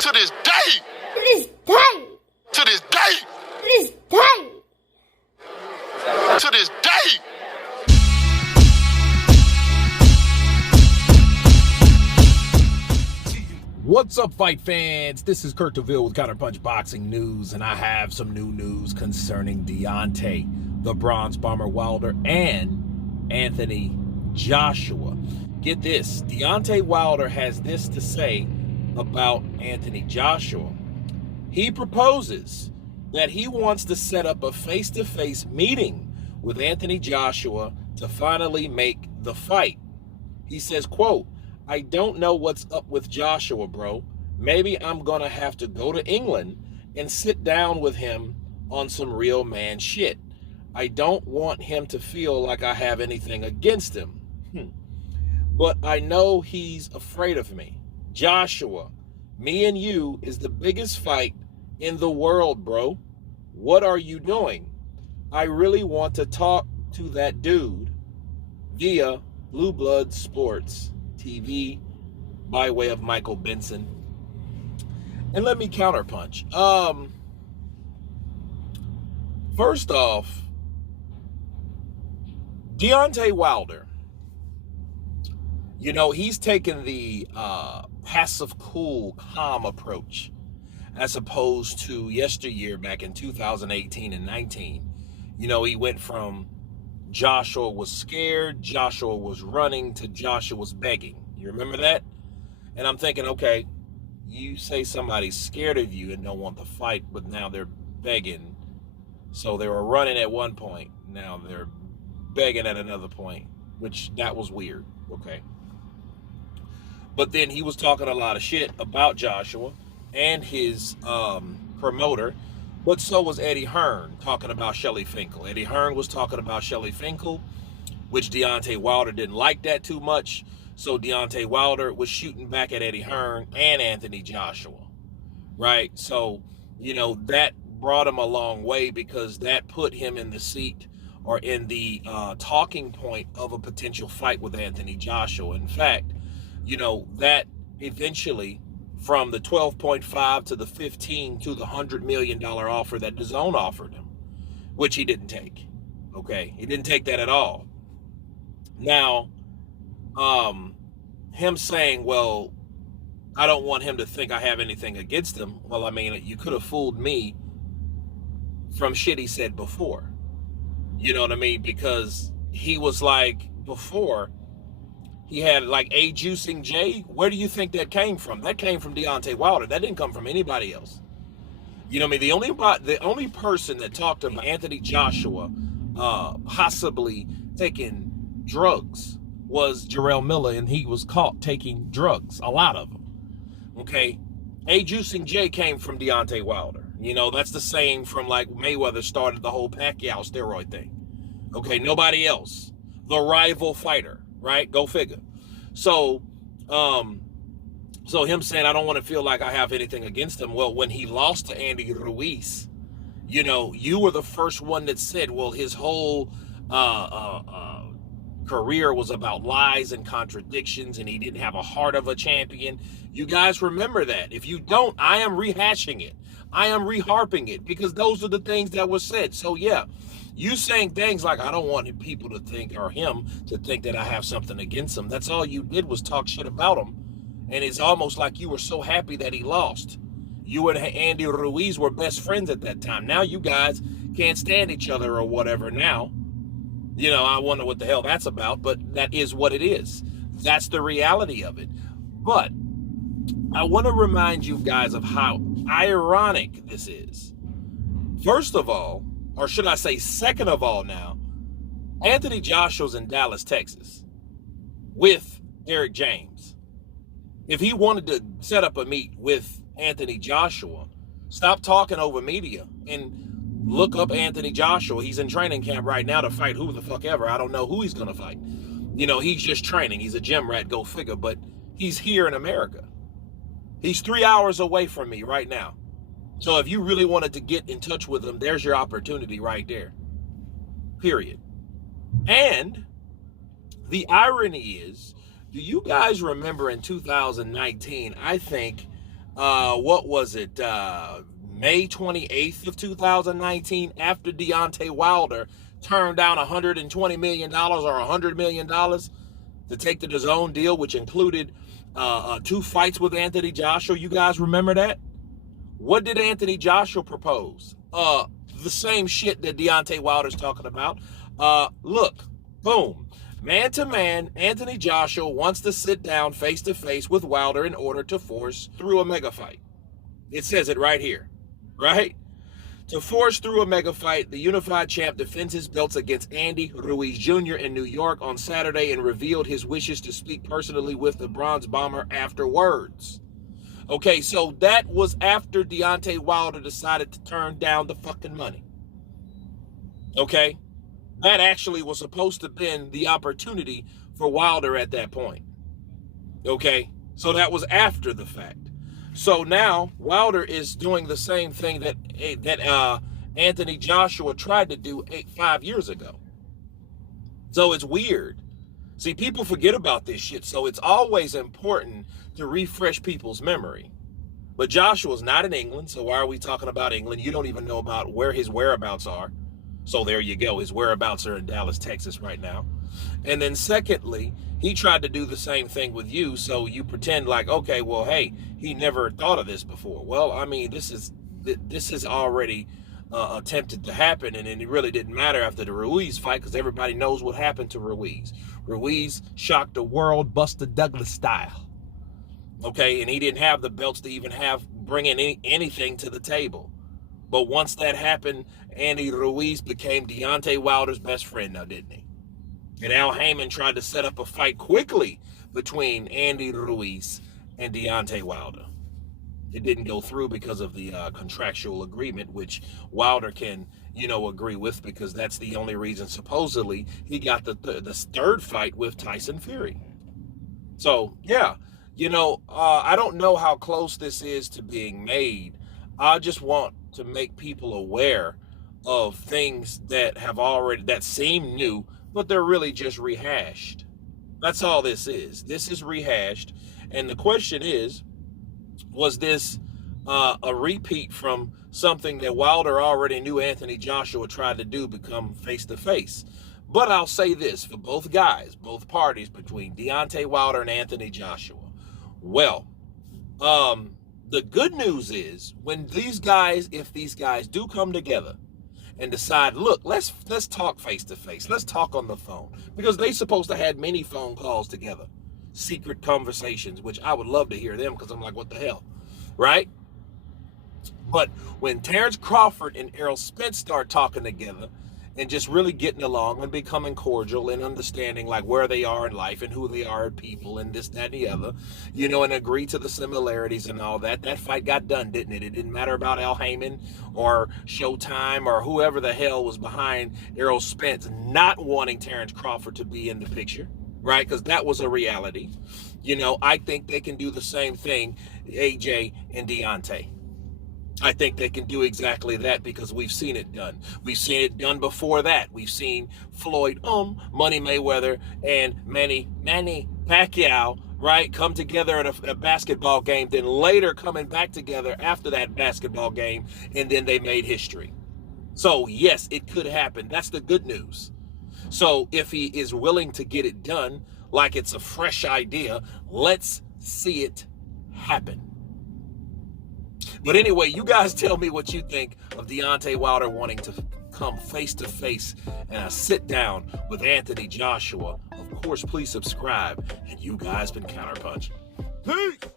To this day. To this day. To this day. To this day. To this day. What's up, fight fans? This is Kurt DeVille with Counterpunch Boxing News, and I have some new news concerning Deontay, the Bronze Bomber Wilder, and Anthony Joshua. Get this, Deontay Wilder has this to say about Anthony Joshua. He proposes that he wants to set up a face-to-face meeting with Anthony Joshua to finally make the fight. He says, quote, "I don't know what's up with Joshua, bro. Maybe I'm going to have to go to England and sit down with him on some real man shit. I don't want him to feel like I have anything against him. But I know he's afraid of me. Joshua, me and you is the biggest fight in the world, bro. What are you doing? I really want to talk to that dude via Blue Blood Sports TV by way of Michael Benson." And let me counterpunch. First off, Deontay Wilder, you know, he's taken the passive, cool, calm approach as opposed to yesteryear back in 2018 and 19. You know, he went from Joshua was scared, Joshua was running, to Joshua was begging. You remember that? And I'm thinking, okay, you say somebody's scared of you and don't want to fight, but now they're begging. So they were running at one point, now they're begging at another point, which that was weird, okay? But then he was talking a lot of shit about Joshua and his promoter, but so was Eddie Hearn talking about Shelly Finkel. Eddie Hearn was talking about Shelly Finkel, which Deontay Wilder didn't like that too much. So Deontay Wilder was shooting back at Eddie Hearn and Anthony Joshua, right? So, you know, that brought him a long way because that put him in the seat or in the talking point of a potential fight with Anthony Joshua. In fact, you know, that eventually, from the 12.5 to the 15 to the $100 million offer that DAZN offered him, which he didn't take. Okay, he didn't take that at all. Now, him saying, well, I don't want him to think I have anything against him. Well, I mean, you could have fooled me from shit he said before. You know what I mean? Because he was like, before, he had like a juicing J. Where do you think that came from? That came from Deontay Wilder. That didn't come from anybody else. You know what I mean? The only person that talked about Anthony Joshua possibly taking drugs was Jarrell Miller, and he was caught taking drugs, a lot of them. Okay, a juicing J came from Deontay Wilder. You know, that's the same from like Mayweather started the whole Pacquiao steroid thing. Okay, nobody else. The rival fighter. Right? Go figure. So him saying, I don't want to feel like I have anything against him. Well, when he lost to Andy Ruiz, you know, you were the first one that said, well, his whole career was about lies and contradictions, and he didn't have a heart of a champion. You guys remember that. If you don't, I am rehashing it. I am reharping it because those are the things that were said. So yeah, you saying things like, I don't want people to think, or him to think, that I have something against him. That's all you did was talk shit about him. And it's almost like you were so happy that he lost. You and Andy Ruiz were best friends at that time. Now you guys can't stand each other or whatever now. You know, I wonder what the hell that's about, but that is what it is. That's the reality of it. But I want to remind you guys of how ironic this is. First of all, or should I say second of all now, Anthony Joshua's in Dallas, Texas with Derek James. If he wanted to set up a meet with Anthony Joshua, stop talking over media and look up Anthony Joshua. He's in training camp right now to fight who the fuck ever. I don't know who he's going to fight. You know, he's just training. He's a gym rat, go figure, but he's here in America. He's 3 hours away from me right now. So if you really wanted to get in touch with him, there's your opportunity right there. Period. And the irony is, do you guys remember in 2019, I think what was it? May 28th of 2019, after Deontay Wilder turned down $120 million or $100 million to take the DAZN deal, which included 2 fights with Anthony Joshua. You guys remember that? What did Anthony Joshua propose? The same shit that Deontay Wilder's talking about. Look, boom. Man to man, Anthony Joshua wants to sit down face to face with Wilder in order to force through a mega fight. It says it right here, right? To force through a mega fight, the unified champ defends his belts against Andy Ruiz Jr. in New York on Saturday and revealed his wishes to speak personally with the Bronze Bomber afterwards. Okay, so that was after Deontay Wilder decided to turn down the fucking money. Okay? That actually was supposed to have been the opportunity for Wilder at that point. Okay? So that was after the fact. So now Wilder is doing the same thing that Anthony Joshua tried to do 5 years ago. So it's weird. See, people forget about this shit, so it's always important to refresh people's memory. But Joshua's not in England, so why are we talking about England? You don't even know about where his whereabouts are. So there you go. His whereabouts are in Dallas, Texas right now. And then secondly, he tried to do the same thing with you, so you pretend like, okay, well, hey, he never thought of this before. Well, I mean, this is already attempted to happen, and it really didn't matter after the Ruiz fight because everybody knows what happened to Ruiz. Ruiz shocked the world, Buster Douglas style. Okay, and he didn't have the belts to even bring in anything to the table. But once that happened, Andy Ruiz became Deontay Wilder's best friend now, didn't he? And Al Heyman tried to set up a fight quickly between Andy Ruiz and Deontay Wilder. It didn't go through because of the contractual agreement, which Wilder can, agree with, because that's the only reason supposedly he got the third fight with Tyson Fury. So, yeah, I don't know how close this is to being made. I just want to make people aware of things that seem new, but they're really just rehashed. That's all this is. This is rehashed. And the question is, was this a repeat from something that Wilder already knew Anthony Joshua tried to do, become face-to-face? But I'll say this for both guys, both parties, between Deontay Wilder and Anthony Joshua. Well, the good news is if these guys do come together and decide, look, let's talk face-to-face, let's talk on the phone, because they supposed to have many phone calls together, secret conversations, which I would love to hear them, because I'm like, what the hell, right? But when Terrence Crawford and Errol Spence start talking together and just really getting along and becoming cordial and understanding like where they are in life and who they are as people and this, that, and the other, and agree to the similarities and all that, that fight got done, didn't it? It didn't matter about Al Heyman or Showtime or whoever the hell was behind Errol Spence not wanting Terrence Crawford to be in the picture, right? Because that was a reality. I think they can do the same thing, AJ and Deontay. I think they can do exactly that because we've seen it done. We've seen it done before that. We've seen Floyd, Money Mayweather, and Manny Pacquiao, right, come together at a basketball game, then later coming back together after that basketball game, and then they made history. So, yes, it could happen. That's the good news. So, if he is willing to get it done like it's a fresh idea, let's see it happen. But anyway, you guys tell me what you think of Deontay Wilder wanting to come face-to-face and sit down with Anthony Joshua. Of course, please subscribe. And you guys been Counterpunch. Peace!